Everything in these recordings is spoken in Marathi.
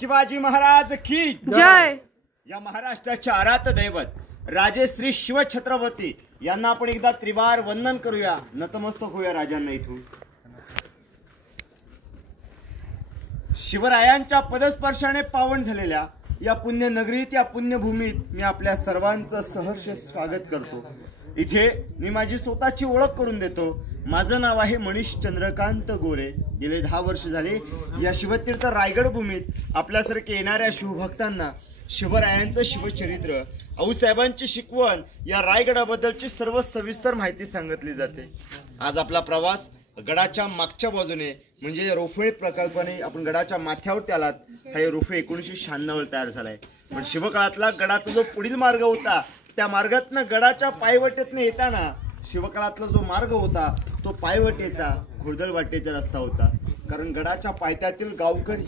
शिवाजी महाराज की जय। या महाराष्ट्राचे आराध्य दैवत राजे श्री शिवछत्रपती यांना आपण एकदा त्रिवार वंदन करूया, नतमस्तक होऊया राजांना इथून। शिवरायांच्या पदस्पर्शाने पावन झालेल्या या पुण्य नगरीत, या पुण्यभूमीत मी आपल्या सर्वांचं सहर्ष स्वागत करतो। इथे मी माझी स्वतःची ओळख करून देतो। माझं नाव आहे मनीष चंद्रकांत गोरे। गेले 10 वर्ष झाले या शिवतीर्थ रायगड भूमीत आपल्यासारखे येणाऱ्या शिवभक्तांना शिवरायांचं शिवचरित्र, आऊसाहेबांची शिकवण, या रायगडाबद्दलची सर्व सविस्तर माहिती सांगितली जाते। आज आपला प्रवास गडाच्या मागच्या बाजूने म्हणजे रोफळे प्रकल्पाने आपण गडाच्या माथ्यावर आलात। हा रोफळे 1996 वर तयार झालाय, पण शिवकाळातला गडाचा जो पुढील मार्ग होता त्या मार्गातनं गडाच्या पायवटेतनं येताना शिवकाळातला जो मार्ग होता तो पायवटेचा, घोडदळ वाटेचा रस्ता होता। कारण गडाच्या पायथ्यातील गावकरी,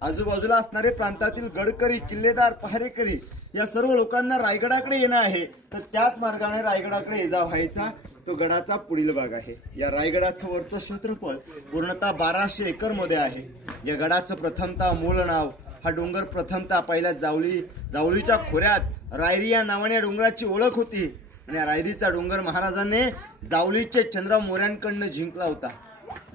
आजूबाजूला असणारे प्रांतातील गडकरी, किल्लेदार, पहारेकरी या सर्व लोकांना रायगडाकडे येणं आहे, तर त्याच मार्गाने रायगडाकडे ये जा व्हायचा तो गडाचा पुढील भाग आहे। या रायगडाचं वरचं क्षेत्रफळ पूर्णतः 1200 एकर मध्ये आहे। या गडाचं प्रथमतः मूळ नाव, हा डोंगर प्रथमतः पहिल्या जावळीच्या खोऱ्यात रायरी या नावाने डोंगराची ओळख होती आणि रायरीचा डोंगर महाराजांनी जावळीचे चंद्रराव मोऱ्यांकडनं जिंकला होता।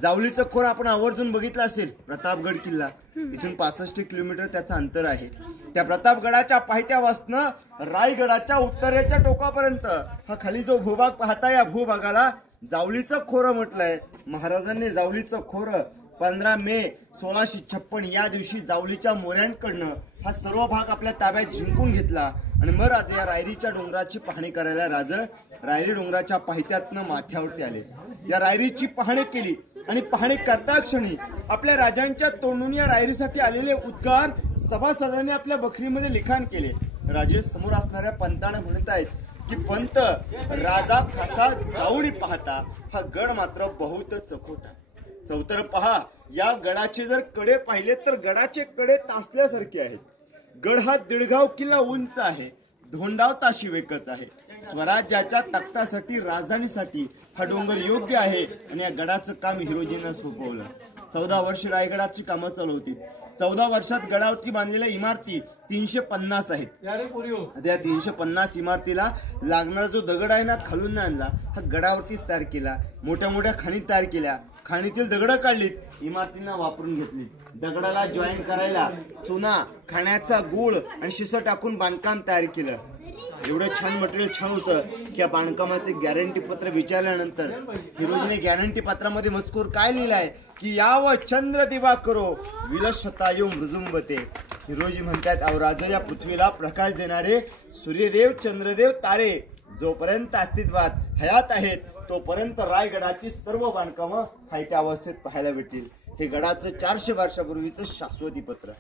जावळीचं खोर आपण आवर्जून बघितलं असेल, प्रतापगड किल्ला, इथून 65 किलोमीटर त्याचं अंतर आहे। त्या प्रतापगडाच्या पायथ्यापासून रायगडाच्या उत्तरेच्या टोकापर्यंत हा खाली जो भूभाग पाहता, या भूभागाला जावळीचं खोरं म्हटलंय। महाराजांनी जावळीचं खोरं 15 मे 1656 या दिवशी जावळीच्या मोऱ्यांकडनं हा सर्व भाग आपल्या ताब्यात जिंकून घेतला आणि मग राजे या रायरीच्या डोंगराची पाहणी करायला रायरी डोंगराच्या पायथ्यातनं माथ्यावरती आले। या रायरीची पाहणी केली आणि पाहणी करता क्षणी आपल्या राजांच्या तोंडून या रायरीसाठी आलेले उद्गार सभासदांनी आपल्या बखरीमध्ये लिखाण केले। राजे समोर असणाऱ्या पंताने म्हणत आहेत की पंत, राजा कसा जाऊन पाहता, हा गड मात्र बहुत चकोटा। चौतर पहा, या गडाचे जर कडे पाहिले तर गडाचे कडे तासल्यासारखे आहेत। गड हा दीडगाव किल्ला उंच आहे, धोंडाव ताशी एकच आहे। स्वराज्याच्या तख्तासाठी, राजधानीसाठी हा डोंगर योग्य आहे आणि या गडाचं काम हिरोजीनं सोपवलं। 14 वर्ष रायगडाची कामं चालू होती। 14 वर्षात गडावरती बांधलेल्या इमारती 350 आहेत। त्या 350 इमारतीला लागणारा जो दगड आहे ना, खालून आणला, हा गडावरतीच तयार केला। मोठ्या मोठ्या खाणीत तयार केल्या, खाणीतील दगड काढलीत, इमारतींना वापरून घेतली। दगडाला जॉईन करायला चुना, खाण्याचा गुळ आणि शिसं टाकून बांधकाम तयार केलं। एवढं छान मटेरियल छान होतं की या बांधकामाचे गॅरंटी पत्र विचारल्यानंतर हिरोजीने गॅरंटी पत्रामध्ये मजकूर काय लिहिलाय की याव चंद्र दिवा करो विलसतायु मृजुंबते। हिरोजी म्हणतात, अहो राजा, या पृथ्वीला प्रकाश देणारे सूर्यदेव, चंद्रदेव, तारे जोपर्यंत अस्तित्वात हयात आहेत तोपर्यंत रायगडाची सर्व बांधकामं हायत्या अवस्थेत पाहायला भेटतील। हे गडाचं 400 वर्षापूर्वीचं शाश्वती पत्र,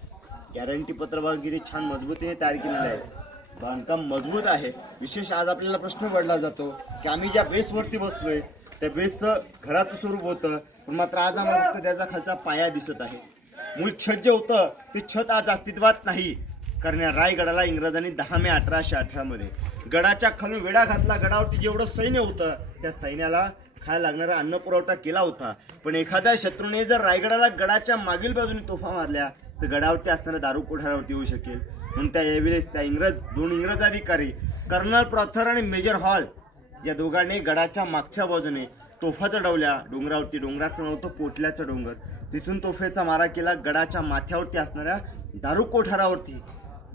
गॅरंटी पत्र बघा किती छान मजबूतीने तयार केलेलं आहे। बांधकाम मजबूत आहे। विशेष आज आपल्याला प्रश्न पडला जातो की आम्ही ज्या बेसवरती बसलोय त्या बेसचं घराचं स्वरूप होतं, पण मात्र आज आम्हाला फक्त त्याचा खालचा पाया दिसत आहे। मूळ छत जे होतं ते छत आज अस्तित्वात नाही, कारण या रायगडाला इंग्रजांनी 10 मे 1818 मध्ये गडाच्या खालून वेढा घातला। गडावरती जेवढं सैन्य होतं त्या सैन्याला खायला लागणारा अन्न पुरवठा केला होता, पण एखाद्या शत्रूने जर रायगडाला गडाच्या मागील बाजूने तोफा मारल्या तर गडावरती असणाऱ्या दारू कोठारावरती येऊ शकेल। म्हणून त्या यावेळेस त्या दोन इंग्रज अधिकारी कर्नल प्रॉथर आणि मेजर हॉल या दोघांनी गडाच्या मागच्या बाजूने तोफा चढवल्या डोंगरावरती। डोंगराचं नाव होतं पोटल्याचं डोंगर। तिथून तोफेचा मारा केला गडाच्या माथ्यावरती असणाऱ्या दारू कोठारावरती।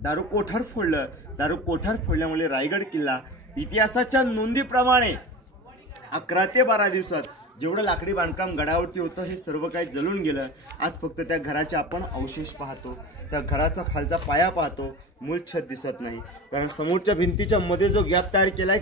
दारू कोठार फोडलं। दारू कोठार फोडल्यामुळे रायगड किल्ला इतिहासाच्या नोंदीप्रमाणे 11 ते 12 दिवसात जेवढं लाकडी बांधकाम गडावरती होतं हे सर्व काही जळून गेलं। आज फक्त त्या घराचे आपण अवशेष पाहतो, त्या घराचा खालचा पाया पाहतो, मूळ छत दिसत नाही। कारण समोरच्या भिंतीच्या मध्ये जो गॅप तयार केलाय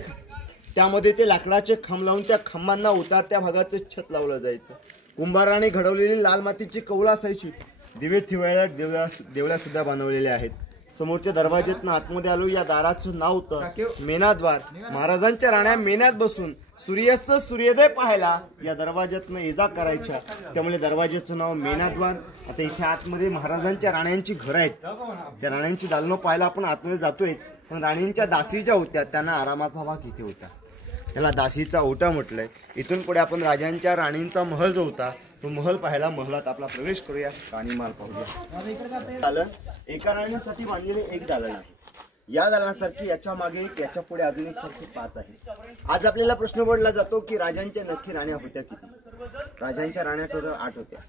त्यामध्ये ते लाकडाचे खांब लावून त्या खांबांना उतारत्या भागाचं छत लावलं जायचं। कुंभाराने घडवलेली लाल मातीची कौल असायची। दिवे ठिवळ्या देवळ्या सुद्धा बनवलेल्या आहेत। समोरच्या दरवाजेतनं आतमध्ये आलो, या दाराचं नाव होतं मेनाद्वार। महाराजांच्या राण्या मेन्यात बसून सूर्यास्त सूर्योदय पाहायला या दरवाज्यातनं ये जा करायच्या, त्यामुळे दरवाजेचं नाव मेनाद्वार। आता इथे आतमध्ये महाराजांच्या राण्यांची घरं आहेत, त्या राण्यांची दालनं पाहायला आपण आतमध्ये जातोयच, पण राणींच्या दासी ज्या होत्या त्यांना आरामाचा भाग इथे होता, त्याला दासीचा ओटा म्हटलंय। इथून पुढे आपण राजांच्या राणींचा महल जो होता तो महल पाहायला महलात आपला प्रवेश करूया, राणीमाल पाहूया. दालन एका राणीसाठी बांधलेले एक दालन आहे. या दालनासारखी याच्या मागे एक, याच्या पुढे अजून एक सारखे 5 आहे. आज आपल्याला प्रश्न पडला जातो की राजांच्या नक्की राण्या होत्या किती? राजांच्या राण्या टोटल 8 होत्या.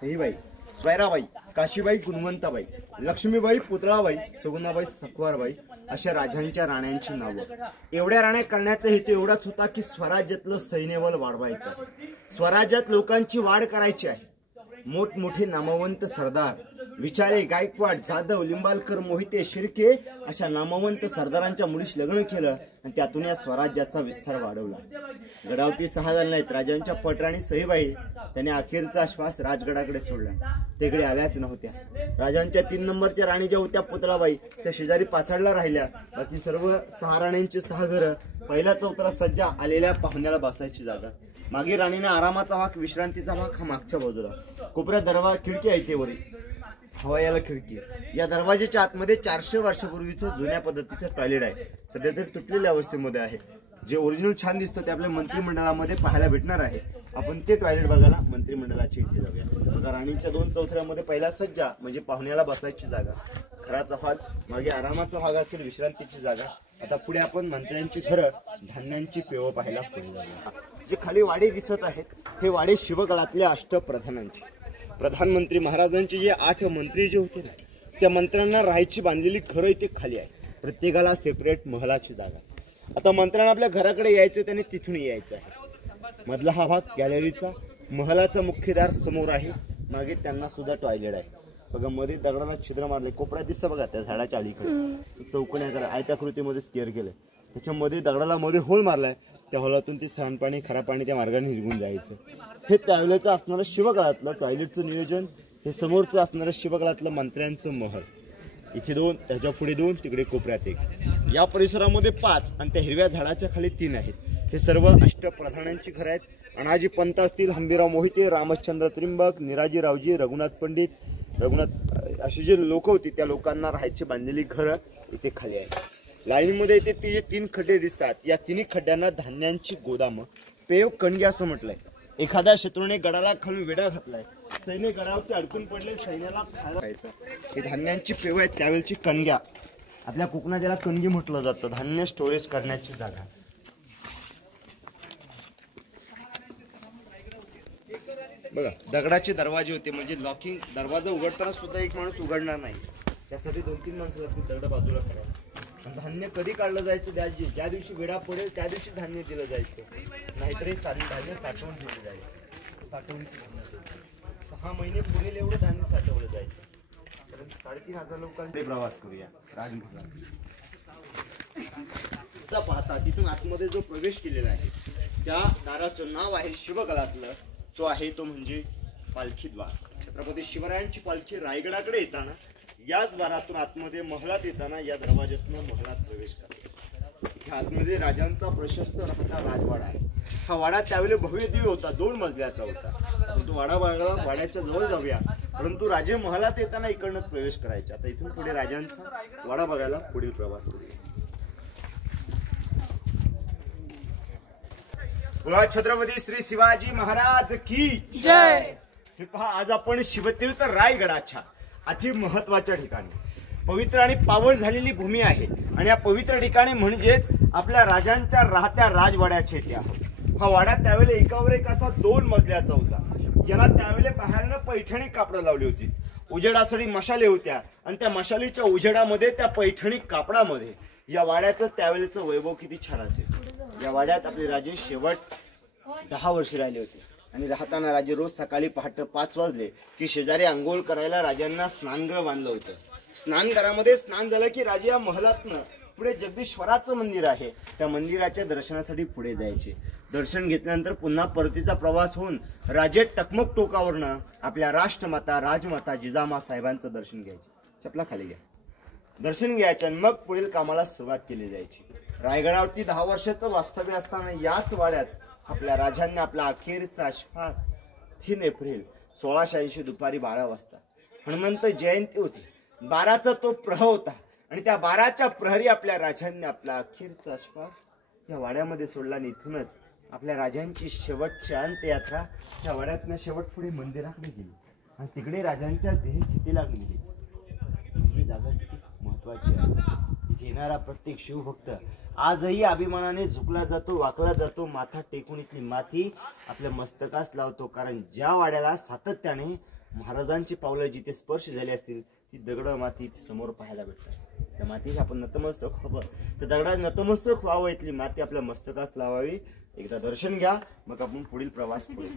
सईबाई, स्वैराबाई, काशीबाई, गुणवंताबाई, लक्ष्मीबाई, पुतळाबाई, सगुणाबाई, सकवारबाई अशा राजांच्या राण्यांची नावं. एवढ्या राण्या करण्याचा हेतू एवढाच होता की स्वराज्यातलं सैन्यबल वाढवायचं. स्वराज्यात लोकांची वाढ करायची आहे. मोठमोठे नामवंत सरदार, विचारे, गायकवाड, जाधव, लिंबालकर, मोहिते, शिर्के अशा नामवंत सरदारांच्या मुलीस लग्न केलं आणि त्यातून या स्वराज्याचा विस्तार वाढवला. गडावती 6 दालनं आहेत. राजांच्या पटराणी सईबाई त्याने अखेरचा श्वास राजगडाकडे सोडला. तिकडे आल्याच नव्हत्या. राजांच्या 3 नंबरच्या राणी ज्या होत्या पुतळाबाई, त्या शेजारी पाचाडला राहिल्या. बाकी सर्व 6 राण्यांची 6 घरं, पहिला चौथरा सज्जा, आलेल्या पाहुण्याला बसायची जागा. मागे राणीने आरामाचा भाग, विश्रांतीचा भाग हा मागच्या बाजूला. कोपऱ्यात दरवाजा, खिडकी आहे, तेवरी हवा याला खिडकी. या दरवाजाच्या आतमध्ये 400 वर्षापूर्वीचं जुन्या पद्धतीचं टॉयलेट आहे. सध्या तरी तुटलेल्या अवस्थेमध्ये आहे. जे ओरिजिनल छान दिसतं ते आपल्या मंत्रिमंडळामध्ये पाहायला भेटणार आहे. आपण ते टॉयलेट बघायला मंत्रिमंडळाच्या इथे जाऊया. बघा, राणीच्या 2 चौथऱ्यामध्ये पहिला सज्जा म्हणजे पाहुण्याला बसायची जागा, खराचा भाग, मागे आरामाचा भाग असेल, विश्रांतीची जागा. आता पुढे आपण मंत्र्यांची घरं, धान्यांची पेव पाहायला पुढे जाऊया. जे खाली वाडे दिसत आहेत हे वाडे शिवकाळातल्या अष्टप्रधानांचे, प्रधानमंत्री महाराजांचे जे 8 मंत्री जे होते ना, त्या मंत्र्यांना राहायची बांधलेली घरं इथे खाली आहे. प्रत्येकाला सेपरेट महलाची जागा. आता मंत्र्यांना आपल्या घराकडे यायचं, त्याने तिथून यायचं आहे. मधला हा भाग गॅलरीचा, महलाचा मुख्य दार समोर आहे. मागे त्यांना सुद्धा टॉयलेट आहे. बघा, मध्ये दगडाला छिद्र मारले. कोपऱ्यात दिसतं बघा, त्या झाडाच्या अलीकडे चौकण्या करा, आयत्या कृतीमध्ये स्केअर केलंय. त्याच्यामध्ये दगडाला मध्ये होल मारलाय. त्या होलातून ते सांडपाणी, खरा पाणी त्या मार्गाने निघून जायचं. हे त्यावेळेचं असणारं शिवकाळातलं टॉयलेटचं नियोजन. हे समोरचं असणारं शिवकाळातलं मंत्र्यांचं महल. इथे 2, त्याच्या पुढे 2, तिकडे कोपऱ्यात 1. या परिसरामध्ये 5 आणि त्या हिरव्या झाडाच्या खाली 3 आहेत. हे सर्व अष्टप्रधानांची घरं आहेत. अनाजी पंत असतील, हंबीराव मोहिते, रामचंद्र त्रिंबक, निराजी रावजी, रघुनाथ पंडित, अशी जे लोक होती त्या लोकांना राहायची बांधलेली घरं इथे खाली आहेत. लाईनमध्ये इथे ते 3 खड्डे दिसतात. या 3 खड्ड्यांना धान्यांची गोदामं, पेव कणगी असं म्हटलंय. एखाद्या शत्रूने गडाला खालून वेढा घातलाय, सैन्य गडावरती अडकून पडले, सैन्याला खायचं. हे धान्यांची पेव आहेत, त्यावेळची कणग्या. आपल्या कोकणात ज्याला कणगी म्हटलं जातं, धान्य स्टोरेज करण्याची जागा. बघा, दगडाचे दरवाजे होते, म्हणजे लॉकिंग. दरवाजा उघडताना सुद्धा एक माणूस उघडणार नाही. त्यासाठी 2-3 माणसं लागतील दगड बाजूला करायला. धान्य कधी काढलं जायचं? ज्या दिवशी वेळा पडेल त्या दिवशी धान्य दिलं जायचं. नाहीतरी धान्य साठवून दिलं जायचं. 6 महिने पुरेल एवढं धान्य साठवलं जायचं. 3,500 लोकांचे प्रवास करूया. पाहता तिथून आतमध्ये जो प्रवेश केलेला आहे त्या दाराचं नाव आहे शिवकाळातलं. तो आहे तो म्हणजे पालखी द्वार. छत्रपती शिवरायांची पालखी रायगडाकडे येताना याच द्वारातून आतमध्ये महलात येताना या दरवाज्यातून महलात प्रवेश करतो. इथे आतमध्ये राजांचा प्रशस्त राहता राजवाडा आहे. हा वाडा त्यावेळेला भव्य दिव्य होता, 2 मजल्याचा होता. परंतु वाड्याच्या जवळ जाऊया. परंतु राजे महलात येताना इकडनं प्रवेश करायचे. आता इथून पुढे राजांचा वाडा बघायला पुढील प्रवास करूया. बोला छत्रपती श्री शिवाजी महाराज की जय. हे पहा, आज आपण शिवतीर्थ रायगडाच्या अति महत्वाच्या ठिकाणी, पवित्र आणि पावन झालेली भूमी आहे. आणि या पवित्र ठिकाणी म्हणजेच आपल्या राजांच्या राहत्या राजवाड्याचे इथे आहोत. हा वाडा त्यावेळेला एकावर एक असा 2 मजल्याचा होता. याला त्यावेळेला बाहेरनं पैठणी कापडं लावली होती. उजेडासाठी मशाले होत्या आणि त्या मशालीच्या उजेडामध्ये, त्या पैठणी कापडामध्ये या वाड्याचं त्यावेळेचं वैभव किती छान असेल. या वाड्यात आपले राजे शेवट 10 वर्ष राहिले होते. आणि राहताना राजे रोज सकाळी पहाटे 5 वाजले की शेजारी आंघोळ करायला राजांना स्नानगृह बांधलं होतं. स्नानगृहामध्ये स्नान झालं की राजे या महलातनं पुढे जगदीश्वराचं मंदिर आहे त्या मंदिराच्या दर्शनासाठी पुढे जायचे. दर्शन घेतल्यानंतर पुन्हा परतीचा प्रवास होऊन राजे टकमक टोकावरनं आपल्या राष्ट्रमाता राजमाता जिजामा साहेबांचं दर्शन घ्यायचे. चपला खाली घ्या. दर्शन घ्यायचे आणि मग पुढील कामाला सुरुवात केली जायची. रायगडावरती 10 वर्षाचं वास्तव्य असताना याच वाड्यात आपल्या राजांनी आपला अखेरचा श्वास 3 एप्रिल 1680 दुपारी 12 वाजता हनुमंत जयंती होती. 12चा तो प्रहर होता आणि त्या 12च्या प्रहरी आपल्या राजांनी आपला अखेरचा श्वास या वाड्यामध्ये सोडला आणि इथूनच आपल्या राजांची शेवटची अंत्ययात्रा त्या वाड्यातनं शेवट पुढे मंदिराकडे गेली आणि तिकडे राजांच्या देह चिती लागली. ही जागा किती महत्वाची आहे. इथे येणारा प्रत्येक शिवभक्त आजही अभिमानाने झुकला जातो, वाकला जातो, माथा टेकून इथली माती आपल्या मस्तकास लावतो. कारण ज्या वाड्याला सातत्याने महाराजांची पावलं जिथे स्पर्श झाली असतील ती दगड माती समोर पाहायला भेटतात. त्या मातीस आपण नतमस्तक व्हावं, त्या दगडात नतमस्तक व्हावं, इथली माती आपल्या मस्तकास लावावी. एकदा दर्शन घ्या, मग आपण पुढील प्रवास पुढे.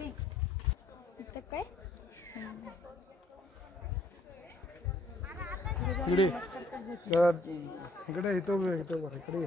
काय इकडे इकडे इकडे